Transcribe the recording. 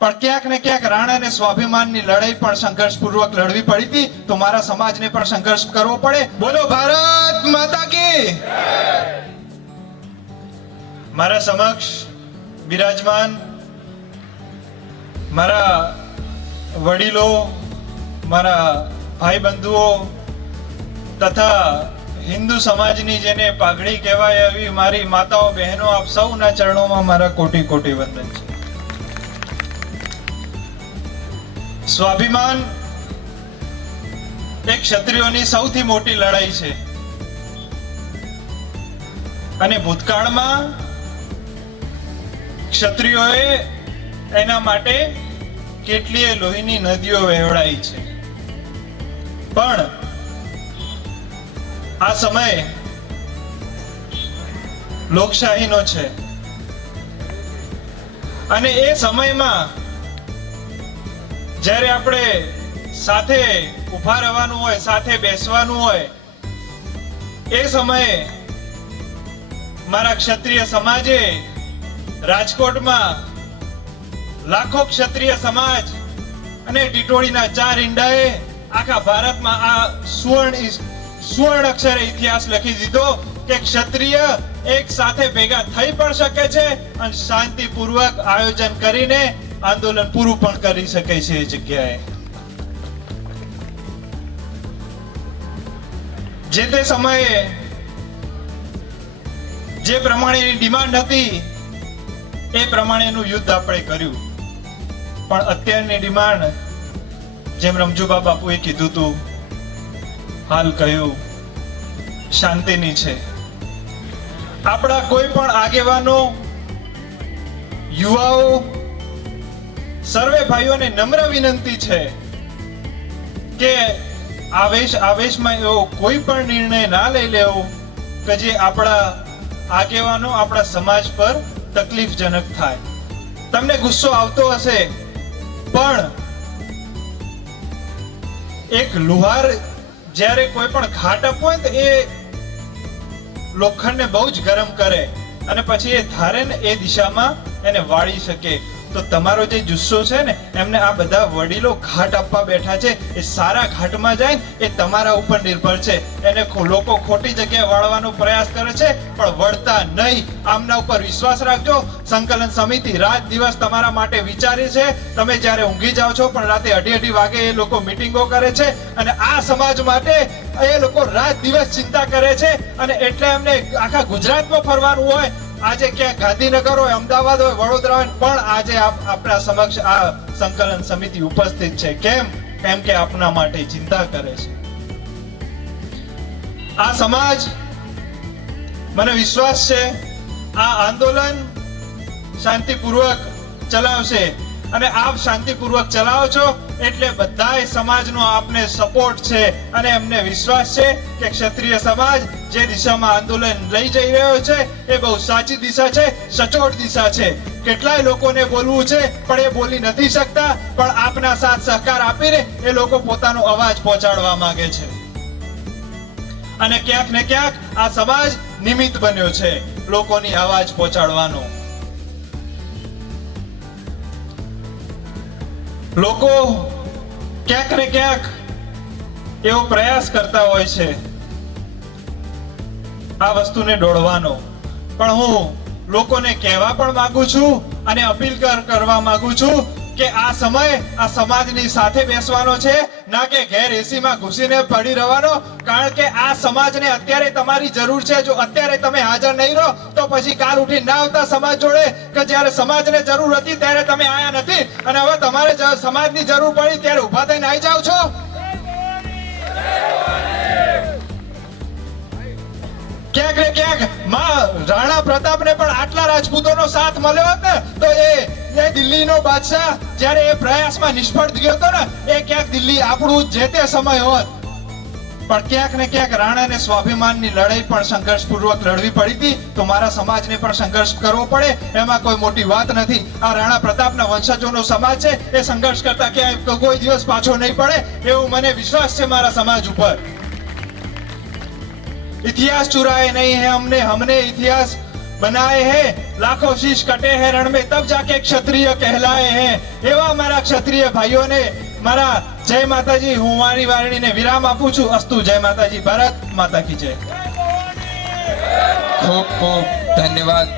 પણ ક્યાંક ને ક્યાંક રાણા અને સ્વાભિમાનની લડાઈ પણ સંઘર્ષપૂર્વક લડવી પડી હતી, તો મારા સમાજને પણ સંઘર્ષ કરવો પડે. બોલો ભારત માતા કી. મારા સમક્ષ બિરાજમાન મારા વડીલો, મારા ભાઈ બંધુઓ તથા હિન્દુ સમાજની જેને પાઘડી કહેવાય એવી મારી માતાઓ બહેનો, આપ સૌના ચરણોમાં મારા કોટી કોટી વંદન છે. સ્વાભિમાન એક ક્ષત્રિયોની સૌથી મોટી લડાઈ છે અને ભૂતકાળમાં ક્ષત્રિયોએ એના માટે કેટલીય લોહીની નદીઓ વહેવડાઈ છે. પણ આ સમય લોકશાહીનો છે અને એ સમયમાં જ્યારે આપણે સાથે ઉભા રહેવાનું હોય, સાથે બેસવાનું હોય, એ સમયે મારા ક્ષત્રિય સમાજે રાજકોટમાં લાખો ક્ષત્રિય સમાજ અને ટીટોળીના 4 ઈંડાએ આખા ભારતમાં આ સુવર્ણ અક્ષરે ઇતિહાસ લખી દીધો કે ક્ષત્રિય એક સાથે ભેગા થઈ પણ શકે છે અને શાંતિપૂર્વક આયોજન કરીને આંદોલન પૂરું પણ કરી શકે છે. એ જગ્યાએ જે તે સમયે જે પ્રમાણેની ડિમાન્ડ હતી એ પ્રમાણેનું યુદ્ધ આપણે કર્યું. પણ અત્યારની ડિમાન્ડ, જેમ રમજુબા બાપુએ કીધું હતું, હાલ કહ્યું, શાંતિની છે. આપણા કોઈ પણ આગેવાનો, યુવાઓ, સર્વે ભાઈઓને નમ્ર વિનંતી છે કે આવેશમાં એવો કોઈ પણ નિર્ણય ના લઈ લેવો કે જે આપણા આગેવાનો, આપણા સમાજ પર તકલીફજનક થાય. તમને ગુસ્સો આવતો હશે, પણ એક લુહાર જ્યારે કોઈ પણ ઘાટ આપવો હોય તો એ લોખંડને બહુ જ ગરમ કરે અને પછી એ ધારે ને એ દિશામાં એને વાળી શકે. તો તમારો જે જુસ્સો છે ને, એમને આ બધા વડીલો ઘાટ આપવા બેઠા છે, એ સારા ઘાટમાં જાય એ તમારા ઉપર નિર્ભર છે. એને લોકો ખોટી જગ્યાએ વાળવાનો પ્રયાસ કરે છે, પણ વળતા નહીં. આમના ઉપર વિશ્વાસ રાખજો. સંકલન સમિતિ રાત દિવસ તમારા માટે વિચારે છે. તમે જ્યારે ઊંઘી જાઓ છો પણ રાતે 2:30 વાગે એ લોકો મીટિંગો કરે છે અને આ સમાજ માટે એ લોકો રાત દિવસ ચિંતા કરે છે. અને એટલે એમને આખા ગુજરાતમાં ફરવાનું હોય, આજે ક્યાં ગાંધીનગર હોય, અમદાવાદ હોય, વડોદરા હોય, પણ આજે આપણા સમક્ષ આ સંકલન સમિતિ ઉપસ્થિત છે. કેમ કે આપના માટે ચિંતા કરે છે. આ સમાજ, મને વિશ્વાસ છે, આ આંદોલન શાંતિપૂર્વક ચલાવશે અને આપ શાંતિપૂર્વક ચલાવો છો એટલે બધાય સમાજનો આપને સપોર્ટ છે અને એમને વિશ્વાસ છે કે ક્ષત્રિય સમાજ જે દિશામાં આંદોલન લઈ જઈ રહ્યો છે એ બહુ સાચી દિશા છે, સચોટ દિશા છે. કેટલાય લોકોને બોલવું છે પણ એ બોલી નથી શકતા, પણ આપના સાથ સહકાર આપીને એ લોકો પોતાનો અવાજ પહોંચાડવા માંગે છે. અને ક્યાંક ને ક્યાંક આ સમાજ નિમિત્ત બન્યો છે લોકોની અવાજ પહોંચાડવાનો. લોકો ક્યાંક ને ક્યાંક એવો પ્રયાસ કરતા હોય છે આ વસ્તુને દોડવાનો, પણ હું લોકોને કહેવા પણ માંગુ છું અને અપીલ કરવા માંગુ છું કે આ સમય આ સમાજની સાથે બેસવાનો છે, ના કે ઘેર એસીમાં ઘૂસીને પડી રહેવાનો. કારણ કે આ સમાજને અત્યારે તમારી જરૂર છે. જો અત્યારે તમે હાજર નહીં રહો તો પછી કાલ ઉઠી ના આવતા સમાજ જોડે કે જ્યારે સમાજને જરૂર હતી ત્યારે તમે આયા નથી, અને હવે તમારે સમાજની જરૂર પડી ત્યારે ઉભા થઈને આવી જાવ છો. ક્યાંક ને ક્યાંક રાણા પ્રતાપને પણ આટલા રાજપૂતોનો સાથ મળ્યો હોત ને તો એ દિલ્હીનો બાદશાહ જ્યારે એ પ્રયાસમાં નિષ્ફળ ગયો હતો ને, એ ક્યાંક દિલ્હી આપણું જે તે સમય હોત. પણ ક્યાંક ને ક્યાંક રાણા અને સ્વાભિમાનની લડાઈ પણ સંઘર્ષપૂર્વક લડવી પડી હતી, તો મારા સમાજને પણ સંઘર્ષ કરવો પડે, એમાં કોઈ મોટી વાત નથી. આ રાણા પ્રતાપના વંશજોનો સમાજ છે, એ સંઘર્ષ કરતા ક્યાંય કોઈ દિવસ પાછો નહીં પડે એવું મને વિશ્વાસ છે મારા સમાજ ઉપર. इतिहास चुराए नहीं है हमने इतिहास बनाए हैं, लाखों शीश कटे हैं रण में, तब जाके क्षत्रिय कहलाए हैं। एवा मारा क्षत्रिय भाइयोने मारा जय माताजी। હું મારી વાણીને વિરામ આપું છું। અસ્તુ જય માતાજી। ભારત માતા કી જય। ખૂબ ખૂબ ધન્યવાદ।